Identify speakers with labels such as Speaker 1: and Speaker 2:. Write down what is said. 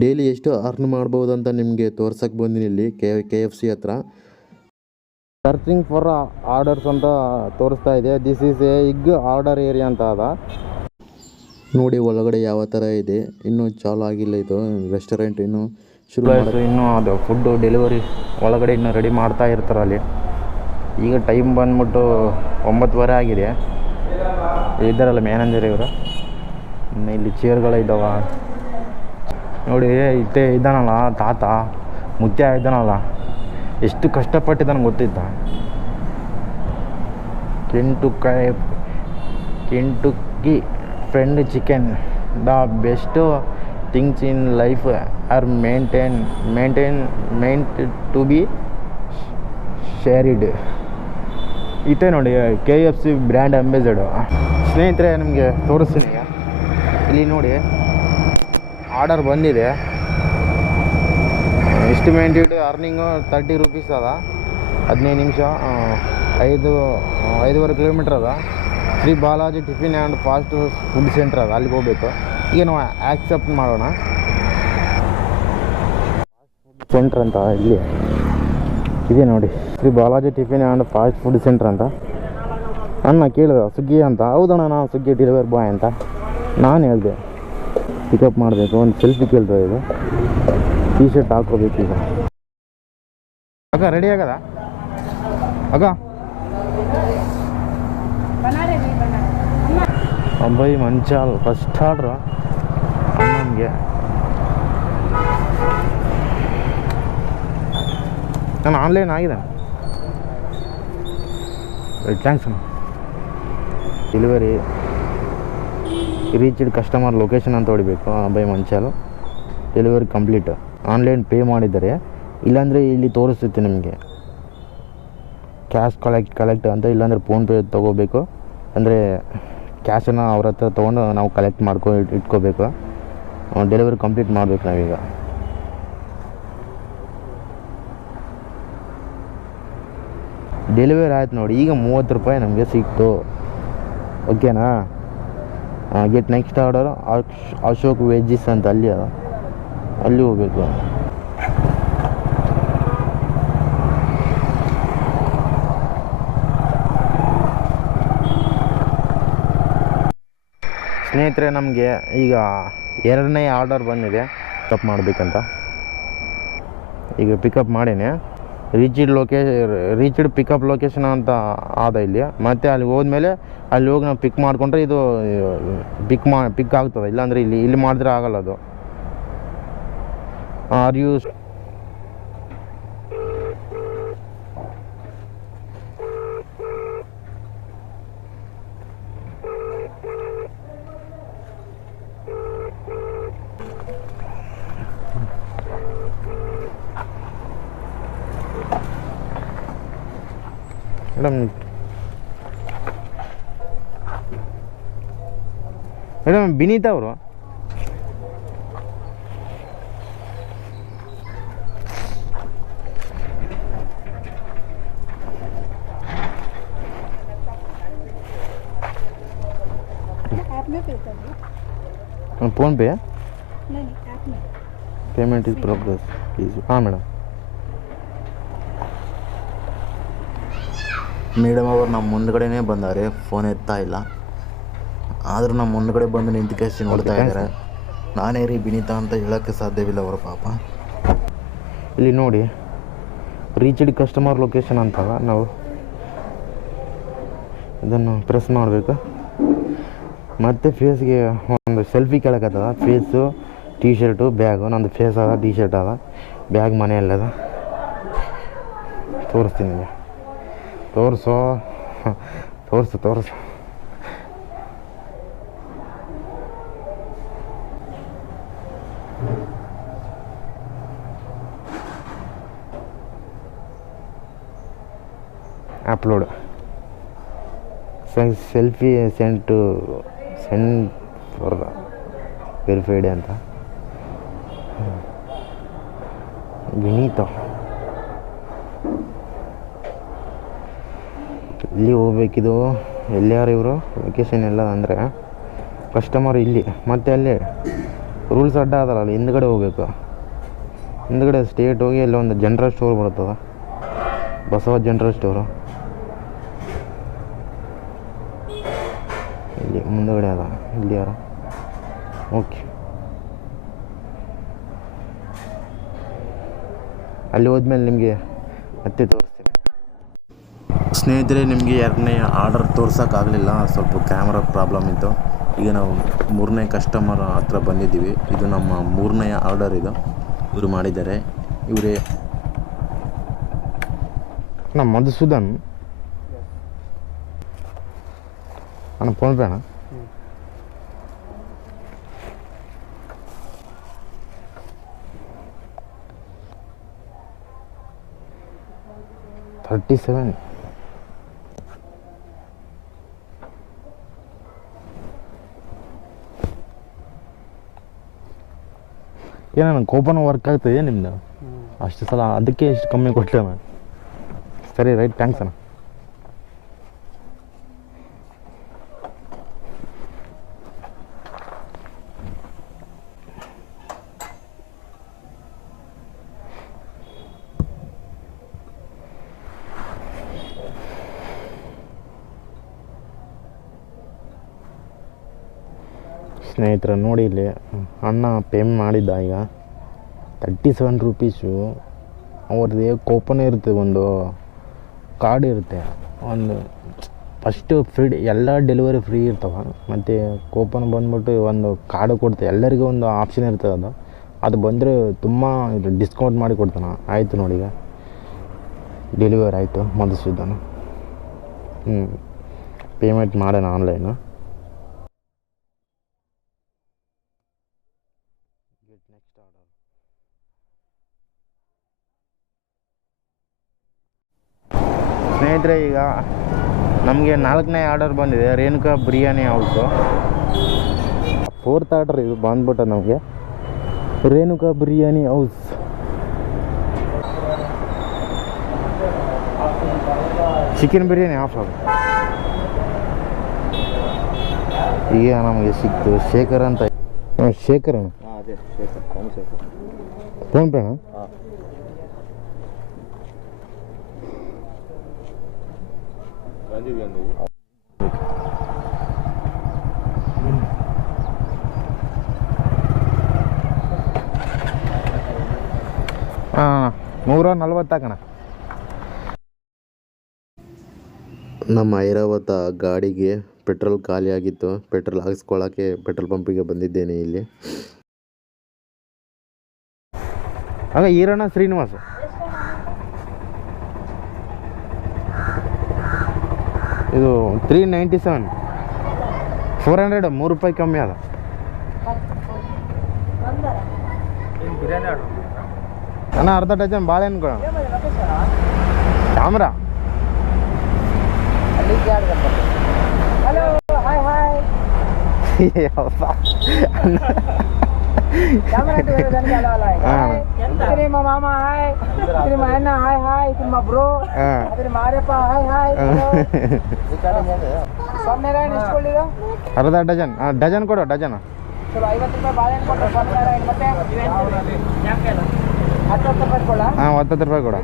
Speaker 1: Daily ಎಷ್ಟು earn ಮಾಡ್ಬೋದು ಅಂತ ನಿಮಗೆ ತೋರ್ಸಕ್ಕೆ ಬಂದಿನಿ ಇಲ್ಲಿ ಕೆ ಕೆ ಎಫ್ ಸಿ ಹತ್ರ. ಸರ್ಚಿಂಗ್ ಫಾರ್ ಆರ್ಡರ್ಸ್ ಅಂತ ತೋರಿಸ್ತಾ ಇದೆ. ದಿಸ್ ಈಸ್ ಎ ಇಗ್ ಆರ್ಡರ್ ಏರಿಯಾ ಅಂತ ಅದ. ನೋಡಿ ಒಳಗಡೆ ಯಾವ ಥರ ಇದೆ. ಇನ್ನೂ ಚಾಲು ಆಗಿಲ್ಲ ಇದು. ರೆಸ್ಟೋರೆಂಟ್ ಇನ್ನೂ ಶುರು
Speaker 2: ಇನ್ನೂ ಅದು ಫುಡ್ಡು ಡೆಲಿವರಿ ಒಳಗಡೆ ಇನ್ನೂ ರೆಡಿ ಮಾಡ್ತಾ ಇರ್ತಾರೆ ಅಲ್ಲಿ. ಈಗ ಟೈಮ್ ಬಂದ್ಬಿಟ್ಟು ಒಂಬತ್ತುವರೆ ಆಗಿದೆ. ಇದ್ದಾರಲ್ಲ ಮ್ಯಾನೇಜರ್ ಇವರು. ಇಲ್ಲಿ ಚೇರ್ಗಳು ಇದ್ದಾವ ನೋಡಿ ಇತ್ತೆ ಇದ್ದಾನಲ್ಲ, ತಾತ, ಮುತ್ಯ ಇದ್ದಾನಲ್ಲ, ಎಷ್ಟು ಕಷ್ಟಪಟ್ಟಿದ್ದಾನೆ ಗೊತ್ತಿದ್ದ Kentucky Kentucky fried chicken the best things in life are maintain maintain meant to be shared ಇತ್ತೆ ನೋಡಿ K F C brand ambassador ಸ್ನೇಹಿತರೆ, ನಿಮಗೆ ತೋರಿಸ್ತೀನಿ. ಇಲ್ಲಿ ನೋಡಿ ಆರ್ಡರ್ ಬಂದಿದೆ. ಎಸ್ಟಿಮೇಟೆಡ್ ಅರ್ನಿಂಗು ತರ್ಟಿ ರುಪೀಸ್ ಅದ. ಹದಿನೈದು ನಿಮಿಷ ಐದು ಐದುವರೆ ಕಿಲೋಮೀಟ್ರ್ ಅದ. Shri Balaji tiffin and fast food centre ಅದ. ಅಲ್ಲಿಗೆ ಹೋಗ್ಬೇಕು. ಈಗ ನಾವು ಆ್ಯಕ್ಸೆಪ್ಟ್ ಮಾಡೋಣ. ಸೆಂಟ್ರ್ ಅಂತ ಇಲ್ಲಿ. ಇದೆ ನೋಡಿ. Shri Balaji tiffin and fast food centre ಅಂತ. ಅಣ್ಣ ಕೇಳಿದ, ಸ್ವಿಗ್ಗಿ ಅಂತ? ಹೌದಣ್ಣ, ನಾನು ಸ್ವಿಗ್ಗಿ ಡೆಲಿವರಿ ಬಾಯ್ ಅಂತ. ನಾನು ಹೇಳಿದೆ ಪಿಕಪ್ ಮಾಡಬೇಕು. ಒಂದು ಸೆಲ್ಫಿ ಕೇಳ್ತಾ ಇದು. ಟೀ ಶರ್ಟ್ ಹಾಕೋಬೇಕು ಈಗ. ಅಕ್ಕ ರೆಡಿ ಆಗದ? ಅಕ್ಕ? ಅಂಬೈ ಮಂಚಾಲ್ ಫಸ್ಟ್ ಆರ್ಡ್ರ ಅಣ್ಣನಿಗೆ. ನಾನು ಆನ್ಲೈನ್ ಆಗಿದೆ. ಥ್ಯಾಂಕ್ಸ್ ಅಣ್ಣ. ಡೆಲಿವರಿ ರೀಚ್ಡ್ ಕಸ್ಟಮರ್ ಲೊಕೇಶನ್ ಅಂತ ಹೊಡಿಬೇಕು. ಬೈ ಮಂಚಾಲು ಡೆಲಿವರಿ ಕಂಪ್ಲೀಟ್ ಆನ್ಲೈನ್ ಪೇ ಮಾಡಿದರೆ ಇಲ್ಲಾಂದರೆ ಇಲ್ಲಿ ತೋರಿಸುತ್ತೆ ನಿಮಗೆ. ಕ್ಯಾಶ್ ಕಲೆಕ್ಟ್ ಕಲೆಕ್ಟ್ ಅಂತ ಇಲ್ಲಾಂದರೆ ಫೋನ್ಪೇ ತೊಗೋಬೇಕು. ಅಂದರೆ ಕ್ಯಾಶನ್ನು ಅವ್ರ ಹತ್ರ ತೊಗೊಂಡು ನಾವು ಕಲೆಕ್ಟ್ ಮಾಡ್ಕೊ, ಇಟ್- ಇಟ್ಕೋಬೇಕು. ಡೆಲಿವರಿ ಕಂಪ್ಲೀಟ್ ಮಾಡಬೇಕು ನಾವೀಗ. ಡೆಲಿವರಿ ಆಯ್ತು ನೋಡಿ. ಈಗ ಮೂವತ್ತು ರೂಪಾಯಿ ನಮಗೆ ಸಿಕ್ತು. ಓಕೆನಾ get next order Ashok veggies ಅಂತ ಅಲ್ಲಿ ಅದ. ಅಲ್ಲಿ ಹೋಗ್ಬೇಕು ಸ್ನೇಹಿತರೆ, ನಮಗೆ ಈಗ ಎರಡನೇ ಆರ್ಡರ್ ಬಂದಿದೆ. ಪಿಕಪ್ ಮಾಡಬೇಕಂತ. ಈಗ ಪಿಕಪ್ ಮಾಡೀನಿ. Reached location reached pickup location ಅಂತ ಆದ ಇಲ್ಲಿ ಮತ್ತು ಅಲ್ಲಿ ಹೋದ್ಮೇಲೆ ಅಲ್ಲಿ ಹೋಗಿ ನಾವು ಪಿಕ್ ಮಾಡಿಕೊಂಡ್ರೆ ಇದು ಪಿಕ್ ಮಾ ಪಿಕ್ ಆಗ್ತದೆ. ಇಲ್ಲಾಂದರೆ ಇಲ್ಲಿ ಇಲ್ಲಿ ಮಾಡಿದ್ರೆ ಆಗಲ್ಲ ಅದು. Are you madam madam Binita ಅವರು? PhonePe payment is progress is ಹಾಂ ಮೇಡಮ್.
Speaker 1: ಮೇಡಮ್ ಅವರು ನಮ್ಮ ಮುಂದ್ಗಡೆನೇ ಬಂದಾರೆ ಫೋನ್ ಎತ್ತಾ ಇಲ್ಲ. ಆದರೂ ನಮ್ಮ ಮುಂದ್ಗಡೆ ಬಂದು ನಿಂತು ಕೇಸಿ ನೋಡ್ತಾ ಇದ್ದಾರೆ ನಾನೇ ರೀ ಬಿನೀತಾ ಅಂತ ಹೇಳಕ್ಕೆ ಸಾಧ್ಯವಿಲ್ಲ ಅವರು ಪಾಪ.
Speaker 2: ಇಲ್ಲಿ ನೋಡಿ ರೀಚ್ಡ್ ಕಸ್ಟಮರ್ ಲೊಕೇಶನ್ ಅಂತಲ್ಲ ನಾವು ಇದನ್ನು ಪ್ರೆಸ್ ಮಾಡಬೇಕು. ಮತ್ತು ಫೇಸ್ಗೆ ಒಂದು ಸೆಲ್ಫಿ ಕೇಳಕತ್ತದ ಫೇಸು ಟೀ ಶರ್ಟು ಬ್ಯಾಗು ನಂದು ಫೇಸ್ ಅದ ಟೀ ಶರ್ಟ್ ಅದ ಬ್ಯಾಗ್ ಮನೆಯಲ್ಲದ. ತೋರಿಸ್ತೀನಿ ನಿಮಗೆ. ತೋರಿಸೋ. ತೋರಿಸು ತೋರಿಸು. Upload selfie send to send for verified ಅಂತ. ವಿನೀತ. ಇಲ್ಲಿ ಹೋಗ್ಬೇಕಿದು ಎಲ್ಲಿಯಾರು ಇವರು ಲೊಕೇಶನ್ ಎಲ್ಲ ಅಂದರೆ ಕಸ್ಟಮರ್ ಇಲ್ಲಿ. ಮತ್ತೆ ಅಲ್ಲಿ ರೂಲ್ಸ್ ಅಡ್ಡ ಅದಲ್ಲ ಅಲ್ಲಿ ಹಿಂದ್ಗಡೆ ಹೋಗ್ಬೇಕು. ಹಿಂದ್ಗಡೆ ಸ್ಟೇಟ್ ಹೋಗಿ ಅಲ್ಲಿ ಒಂದು ಜನರಲ್ ಸ್ಟೋರ್ ಬರ್ತದೆ. ಬಸವ ಜನರಲ್ ಸ್ಟೋರು ಇಲ್ಲಿ ಮುಂದಗಡೆ ಅದ, ಇಲ್ಲಿ ಯಾರು? ಓಕೆ ಅಲ್ಲಿ ಹೋದ್ಮೇಲೆ ನಿಮಗೆ ಮತ್ತೆ ತೋರಿಸ್ತೀನಿ. ಸ್ನೇಹಿತರೆ, ನಿಮಗೆ ಎರಡನೇ ಆರ್ಡರ್ ತೋರ್ಸೋಕ್ಕಾಗಲಿಲ್ಲ ಸ್ವಲ್ಪ ಕ್ಯಾಮ್ರಾ ಪ್ರಾಬ್ಲಮ್ ಇತ್ತು. ಈಗ ನಾವು ಮೂರನೇ ಕಸ್ಟಮರ್ ಹತ್ರ ಬಂದಿದ್ದೀವಿ. ಇದು ನಮ್ಮ ಮೂರನೇ ಆರ್ಡರ್ ಇದು. ಇವರು ಮಾಡಿದ್ದಾರೆ. ಇವರೇ ನಮ್ಮ ಮಧುಸೂದನ್ ಅಣ್ಣ ಫೋನ್ ಅಣ್ಣ ಥರ್ಟಿ ಸೆವೆನ್ ಏನೋ ಕೋಪನ ವರ್ಕ್ ಆಗ್ತದೆ ನಿಮ್ಮದು ಅಷ್ಟು ಸಲ ಅದಕ್ಕೆ ಎಷ್ಟು ಕಮ್ಮಿ ಕೊಟ್ಟೆ ನಾನು. ಸರಿ ರೈಟ್ ಥ್ಯಾಂಕ್ಸ್ ಅಣ್ಣ. ಸ್ನೇಹಿತರೆ, ನೋಡಿ ಇಲ್ಲಿ, ಅಣ್ಣ ಪೇ ಮಾಡಿದ್ದ ಈಗ. ತರ್ಟಿ ಸೆವೆನ್ ರುಪೀಸು ಅವ್ರದ್ದು ಕೂಪನ್ ಇರುತ್ತೆ, ಒಂದು ಕಾರ್ಡ್ ಇರುತ್ತೆ. ಒಂದು ಫಸ್ಟು ಫ್ರೀ ಎಲ್ಲ ಡೆಲಿವರಿ ಫ್ರೀ ಇರ್ತವೆ. ಮತ್ತು ಕೂಪನ್ ಬಂದ್ಬಿಟ್ಟು ಒಂದು ಕಾರ್ಡು ಕೊಡ್ತಾರೆ ಎಲ್ಲರಿಗೂ ಒಂದು ಆಪ್ಷನ್ ಇರ್ತದೆ ಅದು. ಅದು ಬಂದರೆ ತುಂಬ ಇದು ಡಿಸ್ಕೌಂಟ್ ಮಾಡಿ ಕೊಡ್ತಾನೆ. ಆಯಿತು ನೋಡಿ ಈಗ. ಡೆಲಿವರಿ ಆಯಿತು ಮಧುಸೂದನ್ ಹ್ಞೂ ಪೇಮೆಂಟ್ ಮಾಡೋಣ ಆನ್ಲೈನು ಸ್ನೇಹಿತರೆ, ಈಗ ನಮಗೆ ನಾಲ್ಕನೇ ಆರ್ಡರ್ ಬಂದಿದೆ, Renuka biryani house. Fourth order ಇದು ಬಂದ್ಬಿಟ್ಟು ನಮಗೆ. Renuka biryani house. Chicken biryani off ಆಗುತ್ತೆ. ಈಗ ನಮಗೆ ಸಿಕ್ತು ಶೇಖರ್ ಅಂತ. ಶೇಖರ್
Speaker 1: ಬಂದಿದ್ವಿ ಅಂದಿವಿ
Speaker 2: ಹಾಂ ನೂರ ನಲ್ವತ್ತಾಕಣ
Speaker 1: ನಮ್ಮ ಐರಾವತ ಗಾಡಿಗೆ ಪೆಟ್ರೋಲ್ ಖಾಲಿಯಾಗಿತ್ತು. ಪೆಟ್ರೋಲ್ ಹಾಕಿಸ್ಕೊಳ್ಳೋಕ್ಕೆ ಪೆಟ್ರೋಲ್ ಪಂಪಿಗೆ ಬಂದಿದ್ದೇನೆ ಇಲ್ಲಿ.
Speaker 2: ಆಗ ಈರಣ್ಣ ಶ್ರೀನಿವಾಸ. ಇದು three ninety seven four hundred ಮೂರು ರೂಪಾಯಿ ಕಮ್ಮಿ ಅದ ಅಣ್ಣ ಅರ್ಧ ಡಜನ್ ಬಾಳೆಹಣ್ಣು ಕೊಡೋಣ. Camera.
Speaker 3: Hello Ini ma Arepa hai hai.
Speaker 2: ಅರ್ಧ ಡಜನ್. ಡಜನ್ ಕೊಡು ಡಜನ್.
Speaker 3: ಚಲೋ ಐವತ್ತು ರೂಪಾಯಿ ಬಾಳೆಹಣ್ಣು ಕೊಟ್ಟರೆ ಸೊನ್ನೆರಾಯಣ ಮತ್ತೆ? ಹತ್ತು ಹತ್ತು ರೂಪಾಯಿ ಕೊಡ
Speaker 2: ಹಾಂ ಹತ್ತತ್ತು ರೂಪಾಯಿ ಕೊಡು.